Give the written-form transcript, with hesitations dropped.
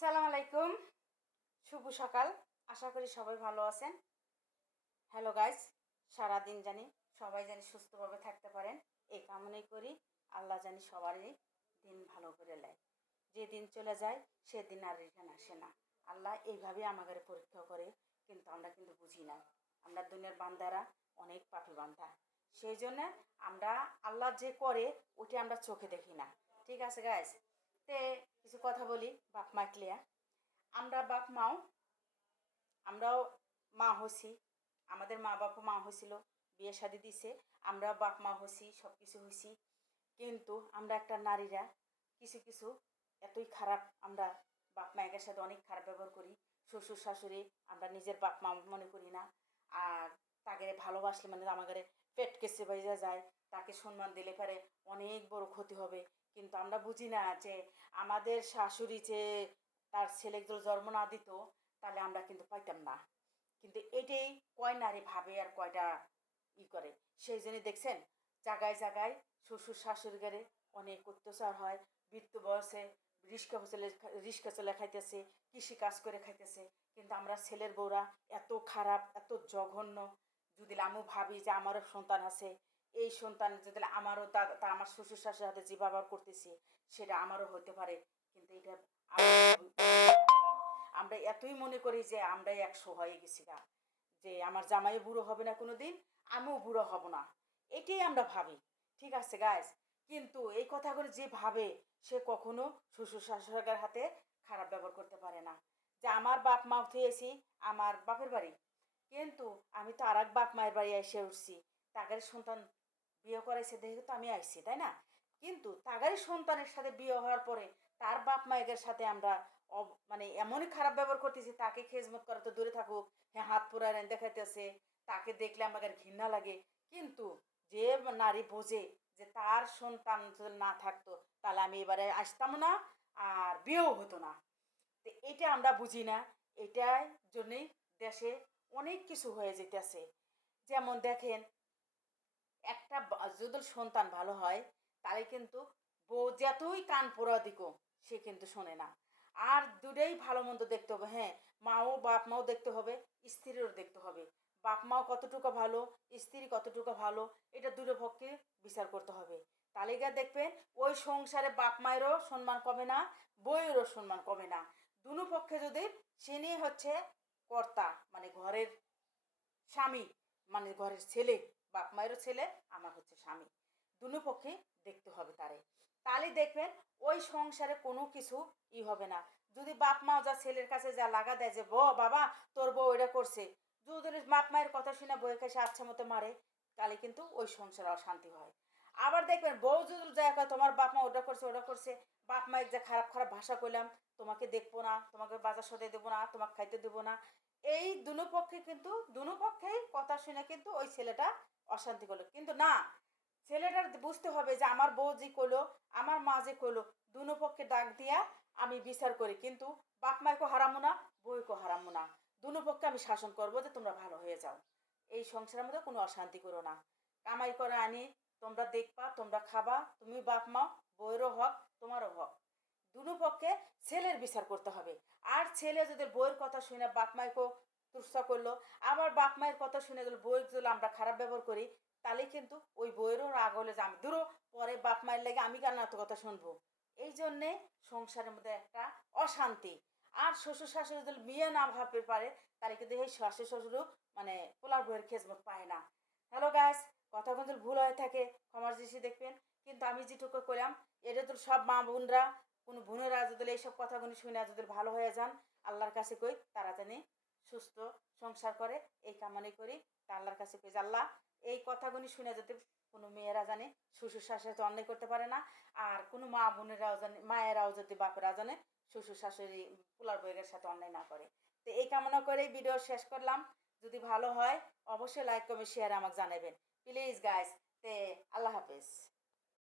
সালাম আলাইকুম, শুভ সকাল। আশা করি সবাই ভালো আছেন। হ্যালো গাইস, সারাদিন সবাই সুস্থভাবে থাকতে পারেন এই কামনাই করি। আল্লাহ সবারই দিন ভালো করে নেয়। যে দিন চলে যায় সেদিন আর রিটার্ন আসে না। আল্লাহ এইভাবেই আমাদের পরীক্ষা করে, কিন্তু আমরা কিন্তু বুঝি না। আমরা দুনিয়ার বান্দারা অনেক পাপী বান্দা, সেই জন্য আমরা আল্লাহ যে করে ওটি আমরা চোখে দেখি না। ঠিক আছে গাইস, তে কিছু কথা বলি বাপ মা ক্লিয়ার। আমরা বাপ মাও, আমরাও মা হছি, আমাদের মা বাপও মা হয়েছিল, বিয়ে শাদি দিছে, আমরা বাপ মা হছি, সব কিছু হয়েছি। কিন্তু আমরা একটা নারীরা কিছু কিছু এতই খারাপ, আমরা বাপ মায়ের সাথে অনেক খারাপ ব্যবহার করি। শ্বশুর শাশুড়ি আমরা নিজের বাপ মা মনে করি না। আর তাকে ভালোবাসলে আমাদের পেট কেসে বাইজা যায়, তাকে সম্মান দিলে পারে অনেক বড় ক্ষতি হবে। কিন্তু আমরা বুঝি না যে আমাদের শাশুড়ি যে তার ছেলেকে জন্ম না দিত তাহলে আমরা কিন্তু পাইতাম না। কিন্তু এটাই কয় নারী ভাবে আর কয়টা করে। সেই জন্য দেখছেন জায়গায় জায়গায় শ্বশুর শাশুড়ি ঘরে অনেক অত্যাচার হয়। বৃত্ত বয়সে রিক্সা চলে খাইতেছে, কৃষি কাজ করে খাইতেছে। কিন্তু আমরা ছেলের বউরা এত খারাপ, এত জঘন্য। যদি আমি ভাবি যে আমারও সন্তান আছে, এই সন্তান যদি আমারও তা আমার শ্বশুর শাশুড়ির হাতে যে ব্যবহার করতেছি সেটা আমারও হতে পারে। কিন্তু এটা আমরা এতই মনে করি যে আমরাই 100 হয়ে গেছি গা, যে আমার জামাইও বুড়ো হবে না কোনো দিন, আমিও বুড়ো হব না, এটাই আমরা ভাবি। ঠিক আছে গাইস, কিন্তু এই কথাগুলো যে ভাবে সে কখনো শ্বশুর শাশুড়ির হাতে খারাপ ব্যবহার করতে পারে না। যে আমার বাপ মা উঠেছি আমার বাপের বাড়ি, কিন্তু আমি তো আর এক বাপ মায়ের বাড়ি এসে উঠছি। তাদের সন্তান বিয়ে করাইছে দেখে তো আমি আইছি, তাই না? কিন্তু তাগারই সন্তানের সাথে বিয়ে হওয়ার পরে তার বাপ মায়ের সাথে আমরা এমনই খারাপ ব্যবহার করতেছি, তাকে খেজমত করা তো দূরে থাকুক, হ্যাঁ হাত পুরায় দেখাইতেছে, তাকে দেখলে আমাদের ঘৃণা লাগে। কিন্তু যে নারী বোঝে যে তার সন্তান যদি না থাকতো তাহলে আমি এবারে আসতাম না, আর বিয়েও হতো না। তো এটা আমরা বুঝি না। এটার জন্যই দেশে অনেক কিছু হয়ে যেতেছে। যেমন দেখেন, একটা যদি সন্তান ভালো হয় তাহলে কিন্তু বউ যতই কান পোড়া দিকো সে কিন্তু শোনে না। আর দুটোই ভালো মন্দ দেখতে হবে। হ্যাঁ, মাও বাপ মাও দেখতে হবে, স্ত্রীরও দেখতে হবে। বাপ মাও কতটুকু ভালো, স্ত্রী কতটুকু ভালো, এটা দুটো পক্ষে বিচার করতে হবে। তাহলে গিয়ে দেখবেন ওই সংসারে বাপ মায়েরও সম্মান কমে না, বউয়েরও সম্মান কমে না। দুনো পক্ষে যদি সে নিয়ে হচ্ছে কর্তা, ঘরের স্বামী, ঘরের ছেলে, বাপ মায়েরও ছেলে, আমার হচ্ছে স্বামী, দুনো পক্ষে দেখতে হবে তারে। তাহলে দেখবেন ওই সংসারে কোনো কিছু হবে না। যদি বাপ মা যা ছেলের কাছে যা লাগা দেয় যে বাবা তোর বউ এটা করছে, যদি বাপ মায়ের কথা শুনে বউয়ের কাছে আচ্ছা মতো মারে, তাহলে কিন্তু ওই সংসারে অশান্তি হয়। আবার দেখবেন বউ যদি যায় তোমার বাপ মা ওটা করছে ওটা করছে, বাপ মায়ের যে খারাপ খারাপ ভাষা কইলাম, তোমাকে দেখবো না, তোমাকে বাজার সদে দেবো না, তোমাকে খাইতে দেবো না, এই দুনো পক্ষে কিন্তু দুনো পক্ষেই কথা শুনে কিন্তু ওই ছেলেটা অশান্তি করলো। কিন্তু না, ছেলেটার বুঝতে হবে যে আমার বউ যে কইলো, আমার মা যে কইলো, দুনো পক্ষে ডাক দিয়া আমি বিচার করি, কিন্তু বাপ মাকেও হারামো না, বউকেও হারামো না। দুনো পক্ষে আমি শাসন করবো যে তোমরা ভালো হয়ে যাও, এই সংসারের মধ্যে কোনো অশান্তি করো না। কামাই করে আনি তোমরা দেখবা, তোমরা খাবা, তুমি বাপ মা, বউয়েরও হক তোমারও হক। দুনো পক্ষে ছেলের বিচার করতে হবে। আর ছেলে যদি বউয়ের কথা শুনে বাপ মায়েকেও তুচ্ছা করলো, আবার বাপ মায়ের কথা শুনে গেলো বউয়ের যদি আমরা খারাপ ব্যবহার করি, তাহলে কিন্তু ওই বউয়েরও রাগ হলে যে আমি দূরও পরে বাপ মায়ের লেগে আমি কেন এত কথা শুনবো। এই জন্যে সংসারের মধ্যে একটা অশান্তি। আর শ্বশুর শাশুড়ি যদি বিয়ে না ভাবতে পারে তাহলে কিন্তু এই শাশুড়ি শ্বশুরও পোলার বউয়ের খেজমত পায় না। হ্যালো গাইস, কথা কিন্তু ভুল হয়ে থাকে ক্ষমার দৃষ্টি দেখবেন। কিন্তু আমি যেটুকু করলাম এটা তো সব মা বোনরা, কোনো বোনেরা যদি এইসব কথাগুলি শুনে যদি ভালো হয়ে যান, আল্লাহর কাছে কই তারা জানি সুস্থ সংসার করে, এই কামনাই করি। তা আল্লাহর কাছে কই যে আল্লাহ এই কথাগুলি শুনে যদি কোনো মেয়েরা জানে শ্বশুর শাশুড়ি তো অন্যায় করতে পারে না, আর কোনো মা বোনেরাও জানে, মায়েরাও যদি বাপেরা জানে শ্বশুর শাশুড়ি পোলার বউয়ের সাথে অন্যায় না করে। তো এই কামনা করেই ভিডিও শেষ করলাম। যদি ভালো হয় অবশ্যই লাইক কমেন্ট শেয়ার আমাকে জানাবেন প্লিজ গাইস। তে আল্লাহ হাফেজ।